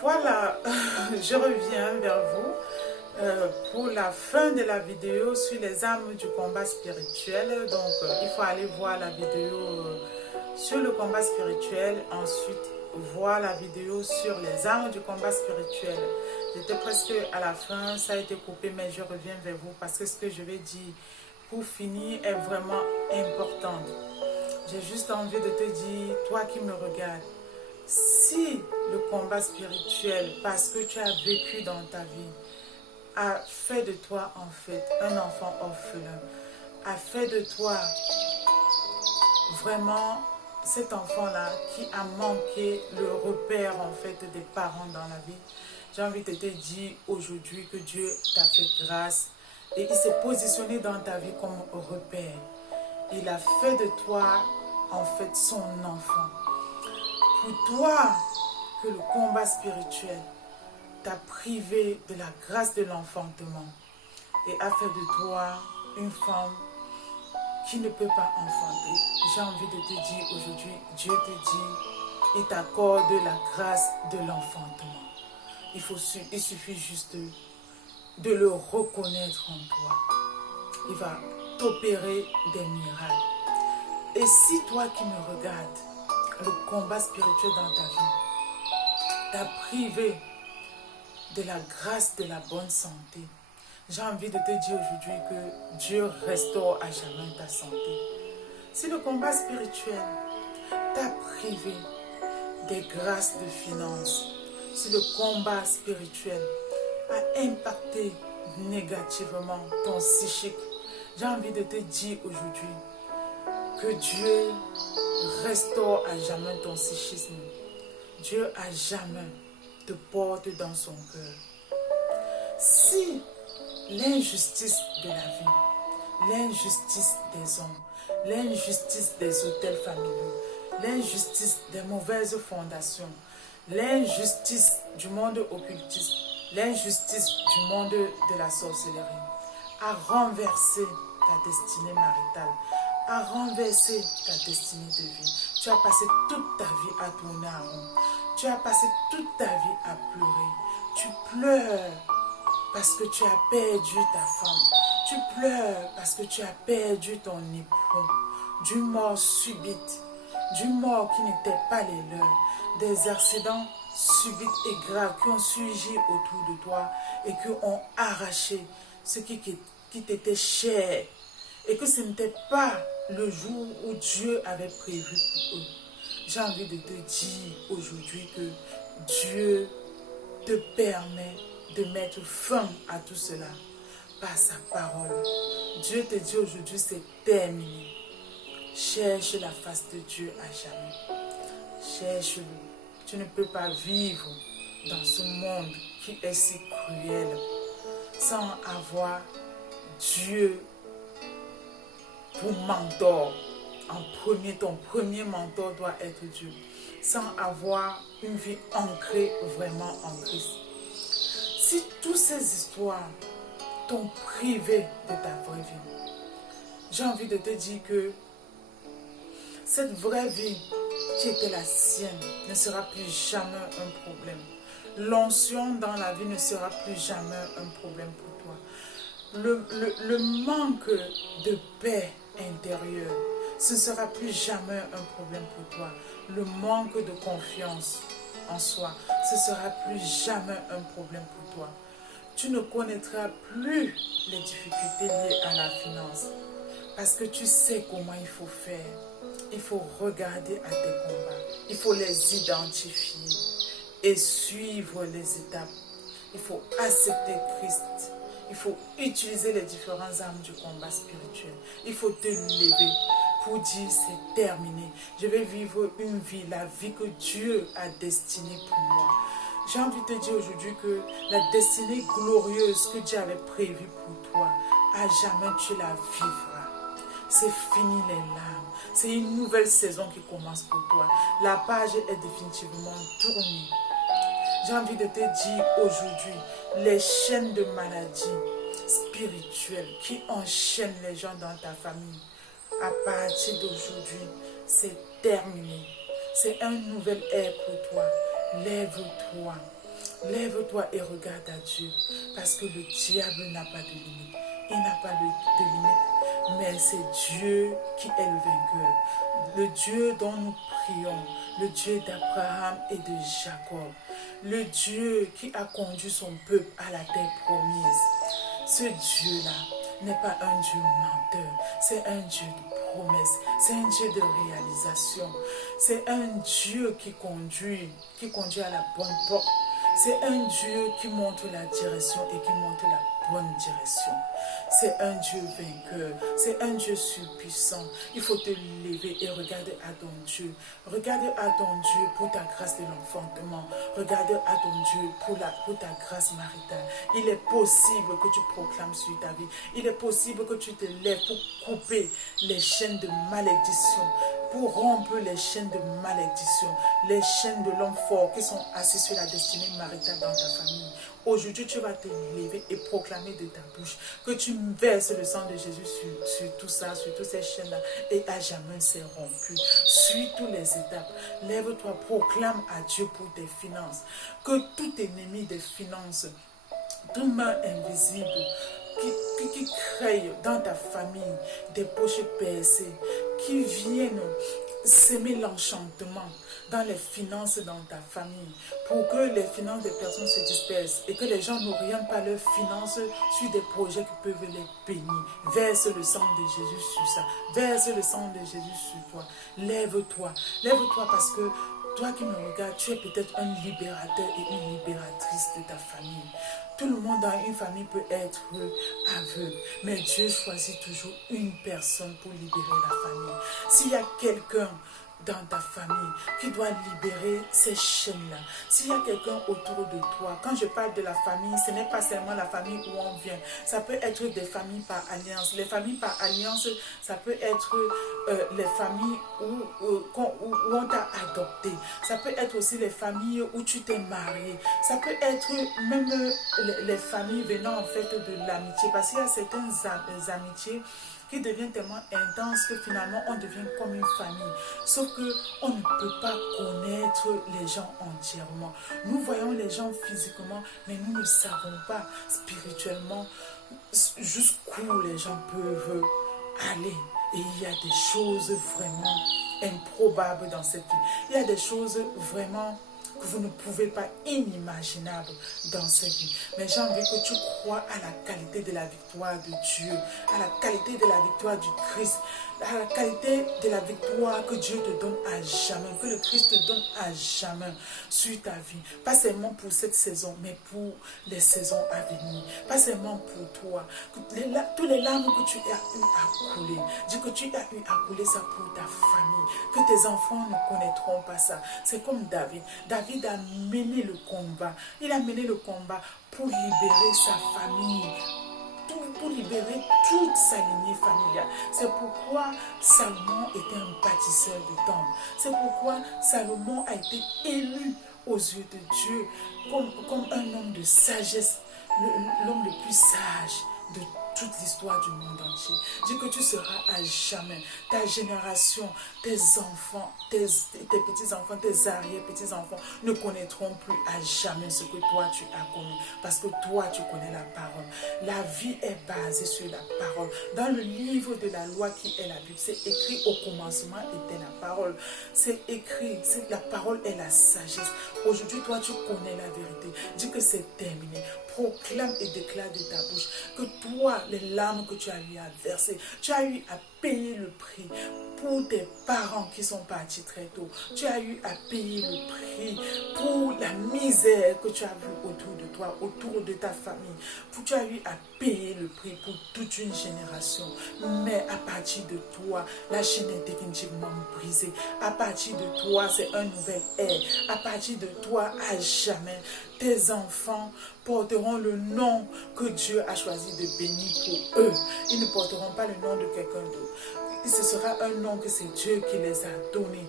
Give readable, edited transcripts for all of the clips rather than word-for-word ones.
Voilà, je reviens vers vous pour la fin de la vidéo sur les armes du combat spirituel. Donc, il faut aller voir la vidéo sur le combat spirituel, ensuite voir la vidéo sur les armes du combat spirituel. J'étais presque à la fin, ça a été coupé, mais je reviens vers vous parce que ce que je vais dire pour finir est vraiment important. J'ai juste envie de te dire, toi qui me regardes, si le combat spirituel, parce que tu as vécu dans ta vie, a fait de toi en fait un enfant orphelin, a fait de toi vraiment cet enfant-là qui a manqué le repère en fait des parents dans la vie, j'ai envie de te dire aujourd'hui que Dieu t'a fait grâce et il s'est positionné dans ta vie comme repère. Il a fait de toi en fait son enfant. Pour toi que le combat spirituel t'a privé de la grâce de l'enfantement et a fait de toi une femme qui ne peut pas enfanter, j'ai envie de te dire aujourd'hui, Dieu te dit, il t'accorde la grâce de l'enfantement. Il suffit juste de le reconnaître en toi. Il va t'opérer des miracles. Et si toi qui me regardes, le combat spirituel dans ta vie t'a privé de la grâce de la bonne santé, j'ai envie de te dire aujourd'hui que Dieu restaure à jamais ta santé. Si le combat spirituel t'a privé des grâces de finances, si le combat spirituel a impacté négativement ton psychique, j'ai envie de te dire aujourd'hui que Dieu restaure à jamais ton psychisme. Dieu à jamais te porte dans son cœur. Si l'injustice de la vie, l'injustice des hommes, l'injustice des hôtels familiaux, l'injustice des mauvaises fondations, l'injustice du monde occultiste, l'injustice du monde de la sorcellerie a renversé ta destinée maritale, a renversé ta destinée de vie. Tu as passé toute ta vie à tourner en rond. Tu as passé toute ta vie à pleurer. Tu pleures parce que tu as perdu ta femme. Tu pleures parce que tu as perdu ton époux. D'une mort subite, d'une mort qui n'était pas les leurs, des accidents subites et graves qui ont surgi autour de toi et qui ont arraché ce qui t'était cher et que ce n'était pas le jour où Dieu avait prévu pour eux. J'ai envie de te dire aujourd'hui que Dieu te permet de mettre fin à tout cela par sa parole. Dieu te dit aujourd'hui c'est terminé. Cherche la face de Dieu à jamais. Cherche-le. Tu ne peux pas vivre dans ce monde qui est si cruel sans avoir Dieu pour mentor. En premier, ton premier mentor doit être Dieu. Sans avoir une vie ancrée vraiment en Christ. Si toutes ces histoires t'ont privé de ta vraie vie, j'ai envie de te dire que cette vraie vie qui était la sienne ne sera plus jamais un problème. L'onction dans la vie ne sera plus jamais un problème pour toi. Le manque de paix intérieure, ce ne sera plus jamais un problème pour toi. Le manque de confiance en soi, ce ne sera plus jamais un problème pour toi. Tu ne connaîtras plus les difficultés liées à la finance parce que tu sais comment il faut faire. Il faut regarder à tes combats. Il faut les identifier et suivre les étapes. Il faut accepter Christ. Il faut utiliser les différentes armes du combat spirituel. Il faut te lever pour dire c'est terminé. Je vais vivre une vie, la vie que Dieu a destinée pour moi. J'ai envie de te dire aujourd'hui que la destinée glorieuse que Dieu avait prévue pour toi, à jamais tu la vivras. C'est fini les larmes. C'est une nouvelle saison qui commence pour toi. La page est définitivement tournée. J'ai envie de te dire aujourd'hui, les chaînes de maladies spirituelles qui enchaînent les gens dans ta famille, à partir d'aujourd'hui, c'est terminé. C'est un nouvel ère pour toi. Lève-toi. Lève-toi et regarde à Dieu, parce que le diable n'a pas de limite. Il n'a pas de limite, mais c'est Dieu qui est le vainqueur. Le Dieu dont nous prions, le Dieu d'Abraham et de Jacob, le Dieu qui a conduit son peuple à la terre promise. Ce Dieu-là n'est pas un Dieu menteur, c'est un Dieu de promesse, c'est un Dieu de réalisation, c'est un Dieu qui conduit à la bonne porte. C'est un Dieu qui montre la direction et qui montre la bonne direction. C'est un Dieu vainqueur, c'est un Dieu surpuissant. Il faut te lever et regarder à ton Dieu. Regarde à ton Dieu pour ta grâce de l'enfantement. Regarde à ton Dieu pour ta grâce maritale. Il est possible que tu proclames sur ta vie. Il est possible que tu te lèves pour couper les chaînes de malédiction, pour rompre les chaînes de malédiction, les chaînes de l'homme fort qui sont assis sur la destinée maritale dans ta famille. Aujourd'hui, tu vas te lever et proclamer de ta bouche que tu verses le sang de Jésus sur tout ça, sur toutes ces chaînes-là, et à jamais c'est rompu. Suis toutes les étapes. Lève-toi, proclame à Dieu pour tes finances. Que tout ennemi des finances, toute main invisible, qui créent dans ta famille des poches percées, qui viennent s'aimer l'enchantement dans les finances dans ta famille, pour que les finances des personnes se dispersent et que les gens n'orientent pas leurs finances sur des projets qui peuvent les bénir. Verse le sang de Jésus sur ça. Verse le sang de Jésus sur toi. Lève-toi. Lève-toi parce que toi qui me regardes, tu es peut-être un libérateur et une libératrice de ta famille. Tout le monde dans une famille peut être aveugle, mais Dieu choisit toujours une personne pour libérer la famille. S'il y a quelqu'un dans ta famille qui doit libérer ces chaînes-là, s'il y a quelqu'un autour de toi, quand je parle de la famille, ce n'est pas seulement la famille où on vient, ça peut être des familles par alliance. Les familles par alliance, ça peut être les familles où on t'a adopté, ça peut être aussi les familles où tu t'es marié, ça peut être même les familles venant en fait de l'amitié, parce qu'il y a certaines amitiés qui devient tellement intense que finalement on devient comme une famille. Sauf qu'on ne peut pas connaître les gens entièrement. Nous voyons les gens physiquement, mais nous ne savons pas spirituellement jusqu'où les gens peuvent aller. Et il y a des choses vraiment improbables dans cette vie. Il y a des choses vraiment que vous ne pouvez pas inimaginables dans cette vie. Mais j'ai envie que tu crois à la qualité de la victoire de Dieu, à la qualité de la victoire du Christ, à la qualité de la victoire que Dieu te donne à jamais, que le Christ te donne à jamais sur ta vie. Pas seulement pour cette saison, mais pour les saisons à venir. Pas seulement pour toi. Tous les larmes que tu as eu à couler, dis que tu as eu à couler ça pour ta famille, que tes enfants ne connaîtront pas ça. C'est comme David. David a mené le combat. Il a mené le combat pour libérer sa famille, pour libérer toute sa lignée familiale. C'est pourquoi Salomon était un bâtisseur de temple. C'est pourquoi Salomon a été élu aux yeux de Dieu comme un homme de sagesse, l'homme le plus sage de toute l'histoire du monde entier. Dis que tu seras à jamais. Ta génération, tes enfants, tes petits-enfants, tes arrière-petits-enfants ne connaîtront plus à jamais ce que toi tu as connu. Parce que toi tu connais la parole. La vie est basée sur la parole. Dans le livre de la loi qui est la Bible, c'est écrit au commencement était la parole. C'est écrit, la parole est la sagesse. Aujourd'hui, toi tu connais la vérité. Dis que c'est terminé. Proclame et déclare de ta bouche que toi, les larmes que tu as eu à verser, tu as eu à payer le prix pour tes parents qui sont partis très tôt. Tu as eu à payer le prix pour la misère que tu as vue autour de toi, autour de ta famille. Tu as eu à payer le prix pour toute une génération. Mais à partir de toi, la chaîne est définitivement brisée. À partir de toi, c'est un nouvel ère. À partir de toi, à jamais, tes enfants porteront le nom que Dieu a choisi de bénir pour eux. Ils ne porteront pas le nom de quelqu'un d'autre. Ce sera un nom que c'est Dieu qui les a donnés.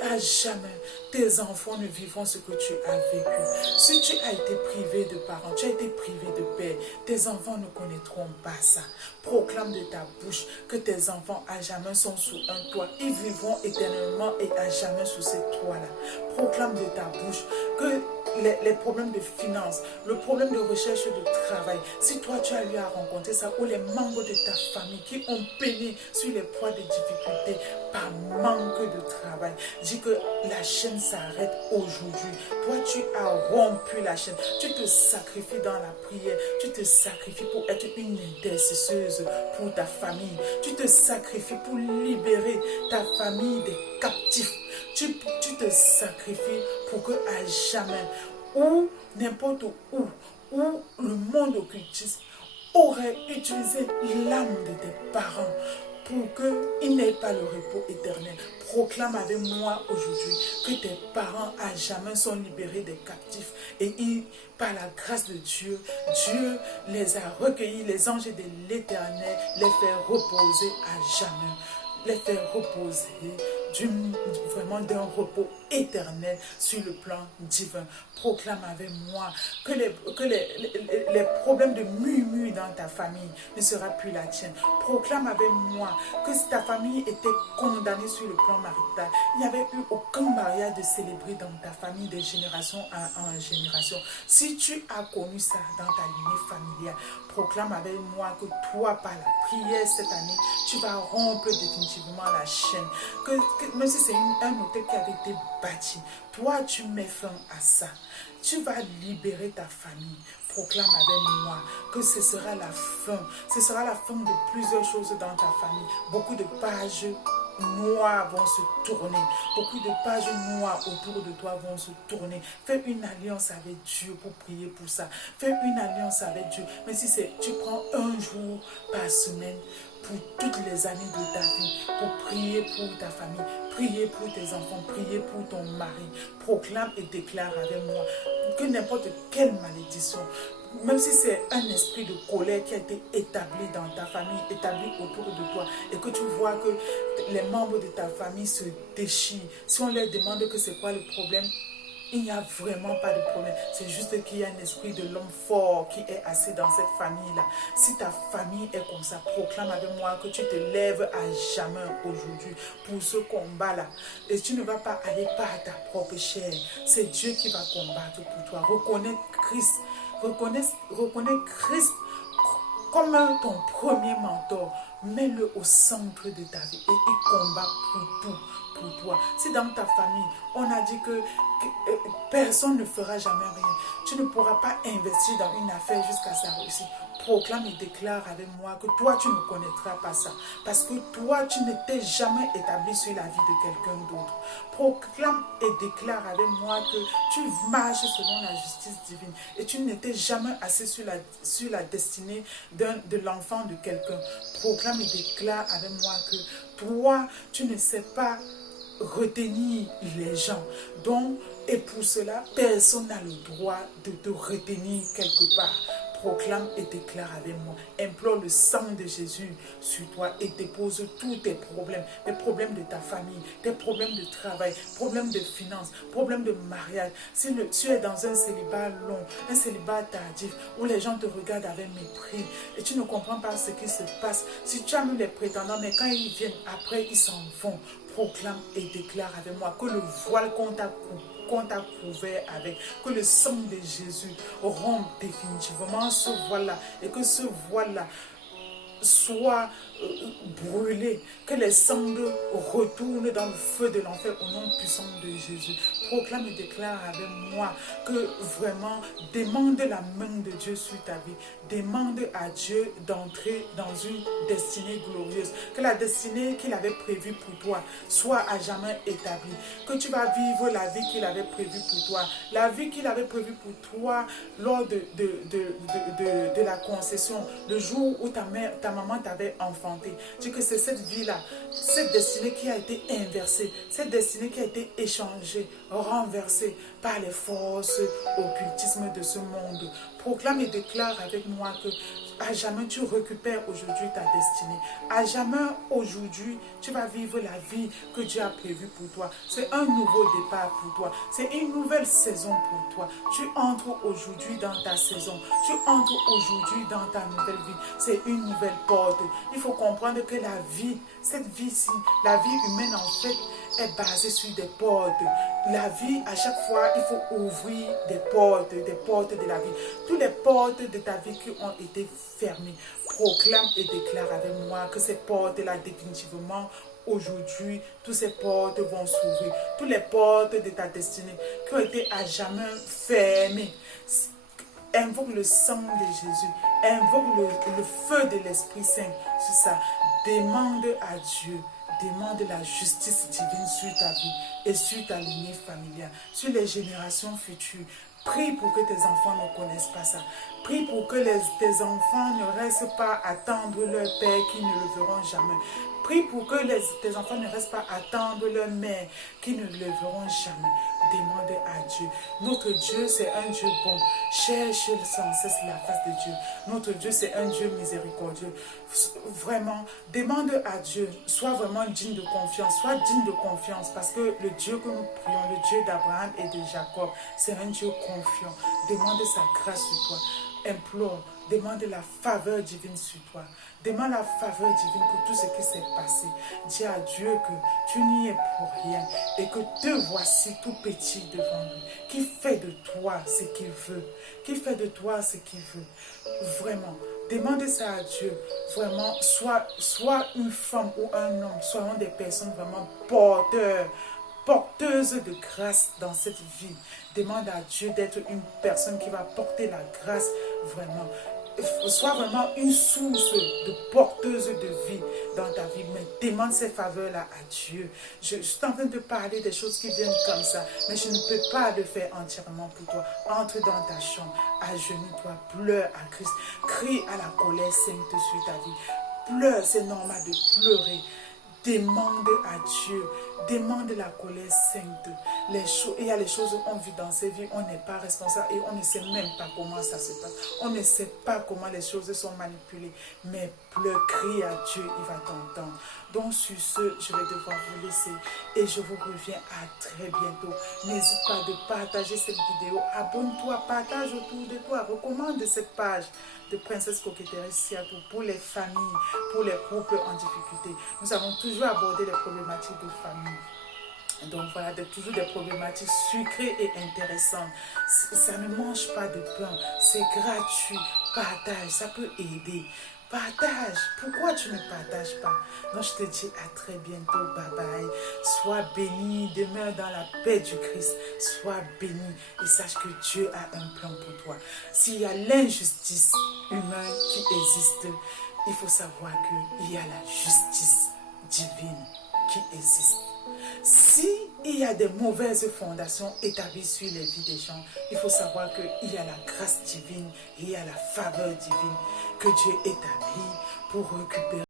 À jamais, tes enfants ne vivront ce que tu as vécu. Si tu as été privé de parents, tu as été privé de père, tes enfants ne connaîtront pas ça. Proclame de ta bouche que tes enfants à jamais sont sous un toit. Ils vivront éternellement et à jamais sous ce toit-là. Proclame de ta bouche que les problèmes de finances, le problème de recherche de travail. Si toi tu as eu à rencontrer ça, ou les membres de ta famille qui ont peiné sur les poids de difficultés par manque de travail, dis que la chaîne s'arrête aujourd'hui. Toi tu as rompu la chaîne, tu te sacrifies dans la prière, tu te sacrifies pour être une intercesseuse pour ta famille, tu te sacrifies pour libérer ta famille des captifs. Tu te sacrifies pour que à jamais, ou n'importe où le monde occultiste aurait utilisé l'âme de tes parents pour qu'ils n'aient pas le repos éternel. Proclame avec moi aujourd'hui que tes parents à jamais sont libérés des captifs et par la grâce de Dieu, Dieu les a recueillis, les anges de l'éternel les fait reposer à jamais. Les faire reposer vraiment d'un repos éternel sur le plan divin. Proclame avec moi que les problèmes de murmure dans ta famille ne sera plus la tienne. Proclame avec moi que si ta famille était condamnée sur le plan marital, il n'y avait eu aucun mariage de célébrer dans ta famille de génération en génération. Si tu as connu ça dans ta lignée familiale, proclame avec moi que toi, par la prière cette année, tu vas rompre définitivement la chaîne. Que même si c'est un hôtel qui avait été bâti, toi, tu mets fin à ça. Tu vas libérer ta famille. Proclame avec moi que ce sera la fin. Ce sera la fin de plusieurs choses dans ta famille. Beaucoup de pages noires vont se tourner. Beaucoup de pages noires autour de toi vont se tourner. Fais une alliance avec Dieu pour prier pour ça. Fais une alliance avec Dieu. Mais si tu prends un jour par semaine pour toutes les années de ta vie, pour prier pour ta famille, prier pour tes enfants, prier pour ton mari, proclame et déclare avec moi que n'importe quelle malédiction, même si c'est un esprit de colère qui a été établi dans ta famille, établi autour de toi, et que tu vois que les membres de ta famille se déchirent, si on leur demande que c'est quoi le problème, il n'y a vraiment pas de problème. C'est juste qu'il y a un esprit de l'homme fort qui est assis dans cette famille-là. Si ta famille est comme ça, proclame avec moi que tu te lèves à jamais aujourd'hui pour ce combat-là. Et tu ne vas pas aller par ta propre chair. C'est Dieu qui va combattre pour toi. Reconnais Christ. Reconnais Christ comme ton premier mentor. Mets-le au centre de ta vie et il combat pour tout. Pour toi. Si dans ta famille, on a dit que personne ne fera jamais rien, tu ne pourras pas investir dans une affaire jusqu'à sa réussite. Proclame et déclare avec moi que toi, tu ne connaîtras pas ça. Parce que toi, tu ne t'es jamais établi sur la vie de quelqu'un d'autre. Proclame et déclare avec moi que tu marches selon la justice divine. Et tu n'étais jamais assis sur la destinée de l'enfant de quelqu'un. Proclame et déclare avec moi que toi, tu ne sais pas retenir les gens. Donc, et pour cela, personne n'a le droit de te retenir quelque part. Proclame et déclare avec moi. Implore le sang de Jésus sur toi et dépose tous tes problèmes. Les problèmes de ta famille, tes problèmes de travail, problèmes de finances, problèmes de mariage. Si tu es dans un célibat long, un célibat tardif, où les gens te regardent avec mépris et tu ne comprends pas ce qui se passe. Si tu as mis les prétendants, mais quand ils viennent après, ils s'en vont. Proclame et déclare avec moi que le voile qu'on t'a couvert avec, que le sang de Jésus rompe définitivement ce voile-là et que ce voile-là soit brûlé, que les cendres retournent dans le feu de l'enfer au nom puissant de Jésus. Proclame et déclare avec moi que vraiment demande la main de Dieu sur ta vie. Demande à Dieu d'entrer dans une destinée glorieuse. Que la destinée qu'il avait prévue pour toi soit à jamais établie. Que tu vas vivre la vie qu'il avait prévue pour toi. La vie qu'il avait prévue pour toi lors de la concession. Le jour où ta maman t'avait enfanté. Dis que c'est cette vie-là, cette destinée qui a été inversée, cette destinée qui a été échangée, renversée par les forces occultisme de ce monde. proclame et déclare avec moi que à jamais tu récupères aujourd'hui ta destinée. À jamais aujourd'hui tu vas vivre la vie que Dieu a prévue pour toi. C'est un nouveau départ pour toi. C'est une nouvelle saison pour toi. Tu entres aujourd'hui dans ta saison. Tu entres aujourd'hui dans ta nouvelle vie. C'est une nouvelle porte. Il faut comprendre que la vie, cette vie-ci, la vie humaine en fait, est basée sur des portes. La vie, à chaque fois, il faut ouvrir des portes de la vie. Toutes les portes de ta vie qui ont été fermées, proclame et déclare avec moi que ces portes-là, définitivement, aujourd'hui, toutes ces portes vont s'ouvrir. Toutes les portes de ta destinée qui ont été à jamais fermées. Invoque le sang de Jésus. Invoque le feu de l'Esprit Saint sur ça. Demande à Dieu. Demande la justice divine sur ta vie et sur ta lignée familiale, sur les générations futures. Prie pour que tes enfants ne connaissent pas ça. Prie pour que tes enfants ne restent pas à attendre leur père qui ne le verront jamais. Prie pour que tes enfants ne restent pas à attendre leur mère qui ne le verront jamais. Demande à Dieu. Notre Dieu, c'est un Dieu bon. Cherche sans cesse la face de Dieu. Notre Dieu, c'est un Dieu miséricordieux. Vraiment, demande à Dieu. Sois vraiment digne de confiance. Sois digne de confiance parce que le Dieu que nous prions, le Dieu d'Abraham et de Jacob, c'est un Dieu confiant. Demande sa grâce sur toi. Implore, demande la faveur divine sur toi. Demande la faveur divine pour tout ce qui s'est passé. Dis à Dieu que tu n'y es pour rien et que te voici tout petit devant lui. Qui fait de toi ce qu'il veut. Qui fait de toi ce qu'il veut. Vraiment, demande ça à Dieu. Vraiment, soit une femme ou un homme, soyons des personnes vraiment porteuse de grâce dans cette vie. Demande à Dieu d'être une personne qui va porter la grâce vraiment. Sois vraiment une source de porteuse de vie dans ta vie. Mais demande ces faveurs-là à Dieu. Je suis en train de parler des choses qui viennent comme ça, mais je ne peux pas le faire entièrement pour toi. Entre dans ta chambre, agenouille-toi, pleure à Christ. Crie à la colère sainte sur ta vie. Pleure, c'est normal de pleurer. Demande à Dieu, demande la colère sainte. Il y a les choses qu'on vit dans ces vies, on n'est pas responsable et on ne sait même pas comment ça se passe. On ne sait pas comment les choses sont manipulées. Mais pleure, crie à Dieu, il va t'entendre. Donc sur ce, je vais devoir vous laisser et je vous reviens à très bientôt. N'hésite pas de partager cette vidéo. Abonne-toi, partage autour de toi, recommande cette page de Princesse Coquetterie Seattle pour les familles, pour les couples en difficulté. Nous avons toujours abordé les problématiques de famille. Donc voilà, toujours des problématiques sucrées et intéressantes. Ça ne mange pas de pain, c'est gratuit. Partage, ça peut aider. Partage. Pourquoi tu ne partages pas? Donc je te dis à très bientôt. Bye bye. Sois béni. Demeure dans la paix du Christ. Sois béni. Et sache que Dieu a un plan pour toi. S'il y a l'injustice humaine qui existe, il faut savoir qu'il y a la justice divine qui existe. S'il y a des mauvaises fondations établies sur les vies des gens, il faut savoir qu'il y a la grâce divine et il y a la faveur divine que Dieu établit pour récupérer.